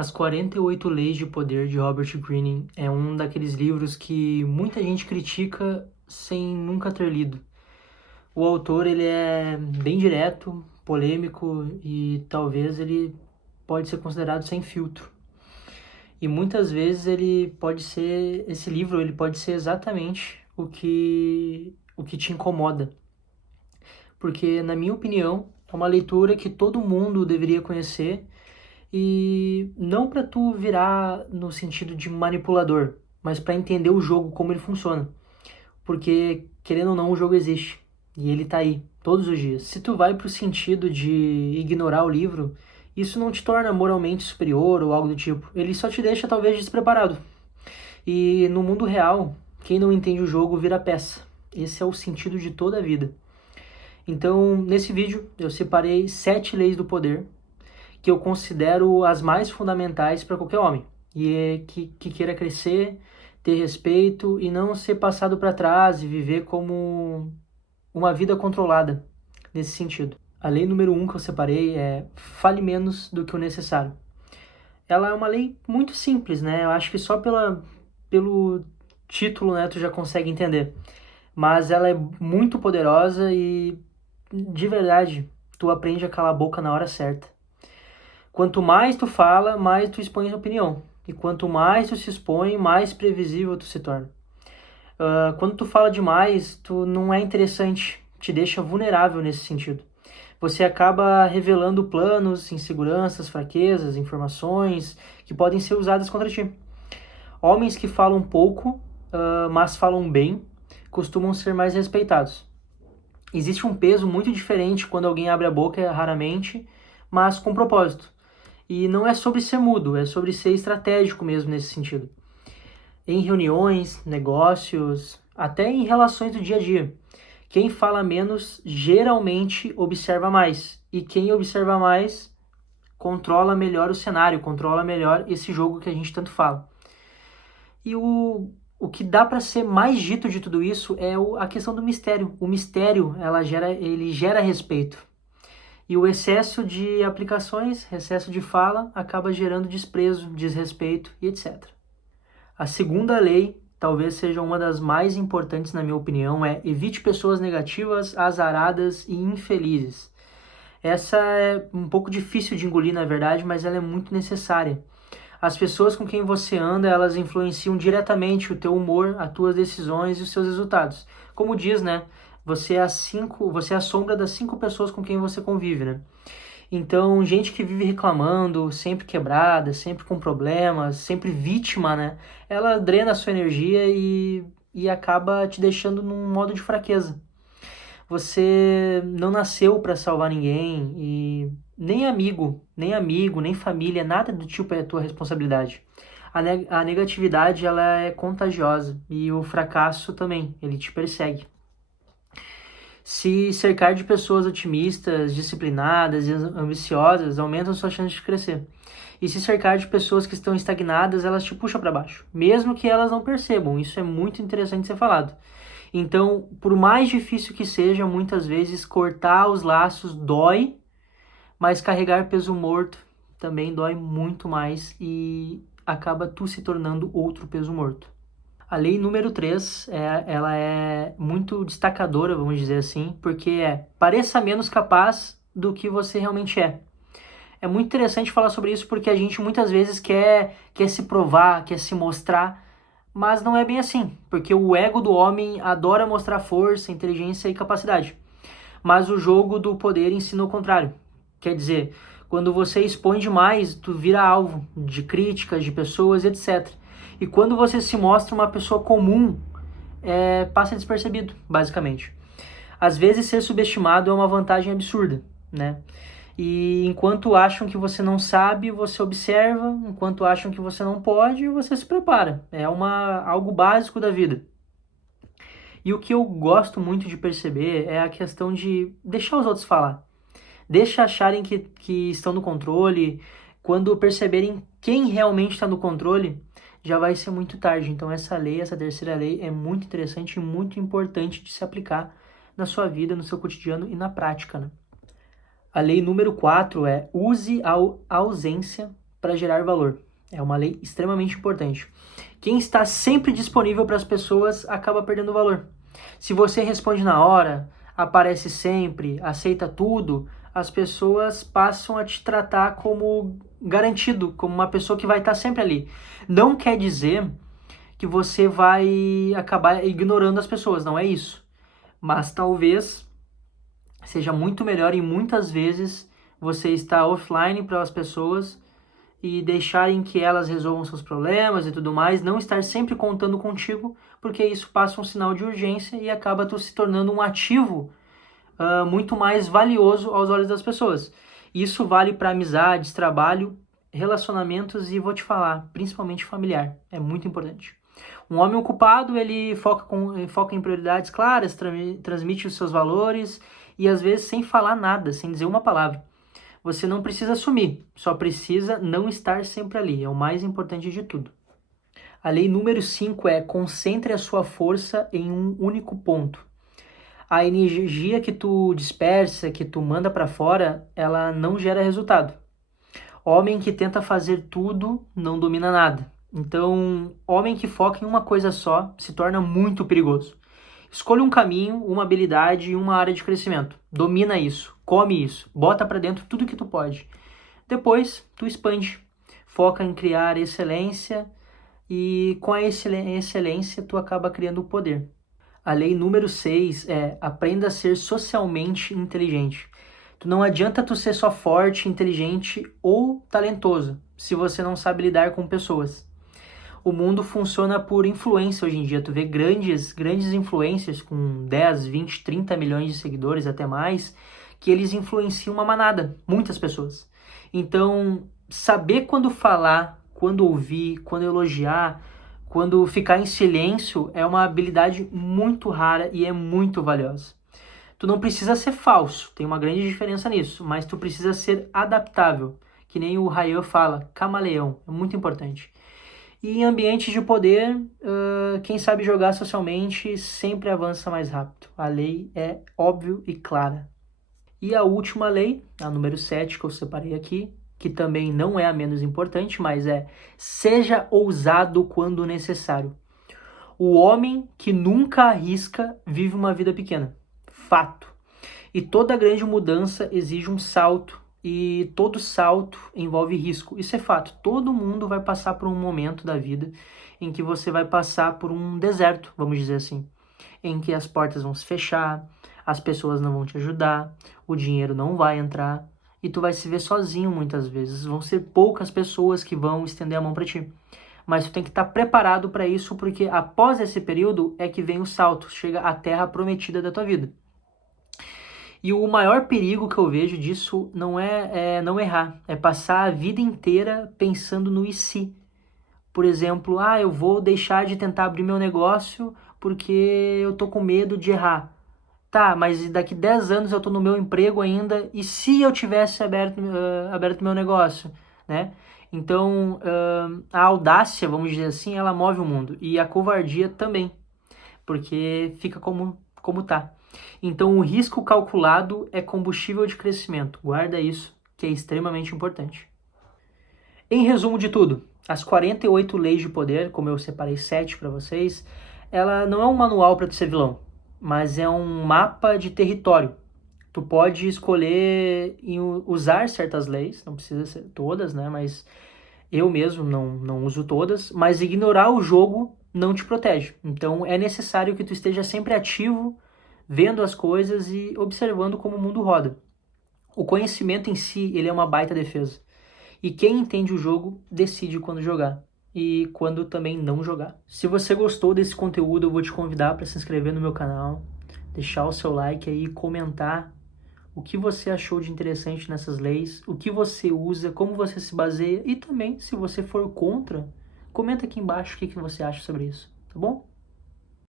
As 48 Leis de Poder, de Robert Greene, é um daqueles livros que muita gente critica sem nunca ter lido. O autor, ele é bem direto, polêmico e talvez ele pode ser considerado sem filtro. E muitas vezes esse livro, ele pode ser exatamente o que te incomoda. Porque, na minha opinião, é uma leitura que todo mundo deveria conhecer. E não para tu virar no sentido de manipulador, mas para entender o jogo, como ele funciona. Porque, querendo ou não, o jogo existe. E ele tá aí, todos os dias. Se tu vai pro sentido de ignorar o livro, isso não te torna moralmente superior ou algo do tipo. Ele só te deixa, talvez, despreparado. E no mundo real, quem não entende o jogo vira peça. Esse é o sentido de toda a vida. Então, nesse vídeo, eu separei 7 leis do poder que eu considero as mais fundamentais para qualquer homem e que queira crescer, ter respeito e não ser passado para trás e viver como uma vida controlada nesse sentido. A lei número 1 que eu separei é fale menos do que o necessário. Ela é uma lei muito simples, né? Eu acho que só pelo título, né, tu já consegue entender. Mas ela é muito poderosa e, de verdade, tu aprende a calar a boca na hora certa. Quanto mais tu fala, mais tu expõe a opinião. E quanto mais tu se expõe, mais previsível tu se torna. Quando tu fala demais, tu não é interessante, te deixa vulnerável nesse sentido. Você acaba revelando planos, inseguranças, fraquezas, informações que podem ser usadas contra ti. Homens que falam pouco, mas falam bem, costumam ser mais respeitados. Existe um peso muito diferente quando alguém abre a boca raramente, mas com propósito. E não é sobre ser mudo, é sobre ser estratégico mesmo nesse sentido. Em reuniões, negócios, até em relações do dia a dia. Quem fala menos geralmente observa mais. E quem observa mais controla melhor o cenário, controla melhor esse jogo que a gente tanto fala. E o que dá para ser mais dito de tudo isso é a questão do mistério. O mistério, ele gera respeito. E o excesso de aplicações, excesso de fala, acaba gerando desprezo, desrespeito e etc. A segunda lei, talvez seja uma das mais importantes na minha opinião, é evite pessoas negativas, azaradas e infelizes. Essa é um pouco difícil de engolir, na verdade, mas ela é muito necessária. As pessoas com quem você anda, elas influenciam diretamente o teu humor, as tuas decisões e os seus resultados. Como diz, né? Você é a sombra das 5 pessoas com quem você convive, né? Então, gente que vive reclamando, sempre quebrada, sempre com problemas, sempre vítima, né? Ela drena a sua energia e acaba te deixando num modo de fraqueza. Você não nasceu para salvar ninguém e nem amigo, nem família, nada do tipo é a tua responsabilidade. A negatividade, ela é contagiosa e o fracasso também, ele te persegue. Se cercar de pessoas otimistas, disciplinadas e ambiciosas, aumentam sua chance de crescer. E se cercar de pessoas que estão estagnadas, elas te puxam para baixo, mesmo que elas não percebam. Isso é muito interessante ser falado. Então, por mais difícil que seja, muitas vezes cortar os laços dói, mas carregar peso morto também dói muito mais e acaba tu se tornando outro peso morto. A lei número 3, ela é muito destacadora, vamos dizer assim, porque pareça menos capaz do que você realmente é. É muito interessante falar sobre isso porque a gente muitas vezes quer se provar, quer se mostrar, mas não é bem assim, porque o ego do homem adora mostrar força, inteligência e capacidade. Mas o jogo do poder ensina o contrário. Quer dizer, quando você expõe demais, tu vira alvo de críticas, de pessoas, etc. E quando você se mostra uma pessoa comum, passa despercebido, basicamente. Às vezes, ser subestimado é uma vantagem absurda, né? E enquanto acham que você não sabe, você observa. Enquanto acham que você não pode, você se prepara. É algo básico da vida. E o que eu gosto muito de perceber é a questão de deixar os outros falar. Deixa acharem que estão no controle. Quando perceberem quem realmente está no controle, já vai ser muito tarde. Então essa terceira lei, é muito interessante e muito importante de se aplicar na sua vida, no seu cotidiano e na prática, né? A lei número 4 é use a ausência para gerar valor. É uma lei extremamente importante. Quem está sempre disponível para as pessoas acaba perdendo valor. Se você responde na hora, aparece sempre, aceita tudo, as pessoas passam a te tratar como garantido, como uma pessoa que vai estar sempre ali. Não quer dizer que você vai acabar ignorando as pessoas, não é isso. Mas talvez seja muito melhor e muitas vezes você estar offline para as pessoas e deixarem que elas resolvam seus problemas e tudo mais, não estar sempre contando contigo, porque isso passa um sinal de urgência e acaba tu se tornando um ativo muito mais valioso aos olhos das pessoas. Isso vale para amizades, trabalho, relacionamentos e vou te falar, principalmente familiar, é muito importante. Um homem ocupado, ele foca em prioridades claras, transmite os seus valores e às vezes sem falar nada, sem dizer uma palavra. Você não precisa assumir, só precisa não estar sempre ali, é o mais importante de tudo. A lei número 5 é: concentre a sua força em um único ponto. A energia que tu dispersa, que tu manda para fora, ela não gera resultado. Homem que tenta fazer tudo não domina nada. Então, homem que foca em uma coisa só se torna muito perigoso. Escolha um caminho, uma habilidade e uma área de crescimento. Domina isso, come isso, bota para dentro tudo que tu pode. Depois, tu expande. Foca em criar excelência e com a excelência tu acaba criando o poder. A lei número 6 é: aprenda a ser socialmente inteligente. Não adianta tu ser só forte, inteligente ou talentoso se você não sabe lidar com pessoas. O mundo funciona por influência hoje em dia. Tu vê grandes influencers com 10, 20, 30 milhões de seguidores, até mais, que eles influenciam uma manada, muitas pessoas. Então, saber quando falar, quando ouvir, quando elogiar, quando ficar em silêncio é uma habilidade muito rara e é muito valiosa. Tu não precisa ser falso, tem uma grande diferença nisso, mas tu precisa ser adaptável, que nem o Ryan fala, camaleão, é muito importante. E em ambientes de poder, quem sabe jogar socialmente sempre avança mais rápido. A lei é óbvio e clara. E a última lei, a número 7 que eu separei aqui, que também não é a menos importante, mas é: seja ousado quando necessário. O homem que nunca arrisca vive uma vida pequena. Fato. E toda grande mudança exige um salto, e todo salto envolve risco. Isso é fato. Todo mundo vai passar por um momento da vida em que você vai passar por um deserto, vamos dizer assim, em que as portas vão se fechar, as pessoas não vão te ajudar, o dinheiro não vai entrar e tu vai se ver sozinho muitas vezes. Vão ser poucas pessoas que vão estender a mão para ti. Mas tu tem que estar preparado para isso, porque após esse período é que vem o salto, chega a terra prometida da tua vida. E o maior perigo que eu vejo disso não é não errar, é passar a vida inteira pensando no e se. Por exemplo, eu vou deixar de tentar abrir meu negócio porque eu tô com medo de errar. Tá, mas daqui 10 anos eu tô no meu emprego ainda, e se eu tivesse aberto meu negócio, né? Então, a audácia, vamos dizer assim, ela move o mundo, e a covardia também, porque fica como tá. Então, o risco calculado é combustível de crescimento. Guarda isso, que é extremamente importante. Em resumo de tudo, as 48 leis de poder, como eu separei 7 para vocês, ela não é um manual para tu ser vilão, mas é um mapa de território. Tu pode escolher usar certas leis, não precisa ser todas, né? Mas eu mesmo não uso todas, mas ignorar o jogo não te protege. Então é necessário que tu esteja sempre ativo, vendo as coisas e observando como o mundo roda. O conhecimento em si, ele é uma baita defesa. E quem entende o jogo decide quando jogar e quando também não jogar. Se você gostou desse conteúdo, eu vou te convidar para se inscrever no meu canal, deixar o seu like aí, comentar o que você achou de interessante nessas leis, o que você usa, como você se baseia, e também, se você for contra, comenta aqui embaixo o que você acha sobre isso, tá bom?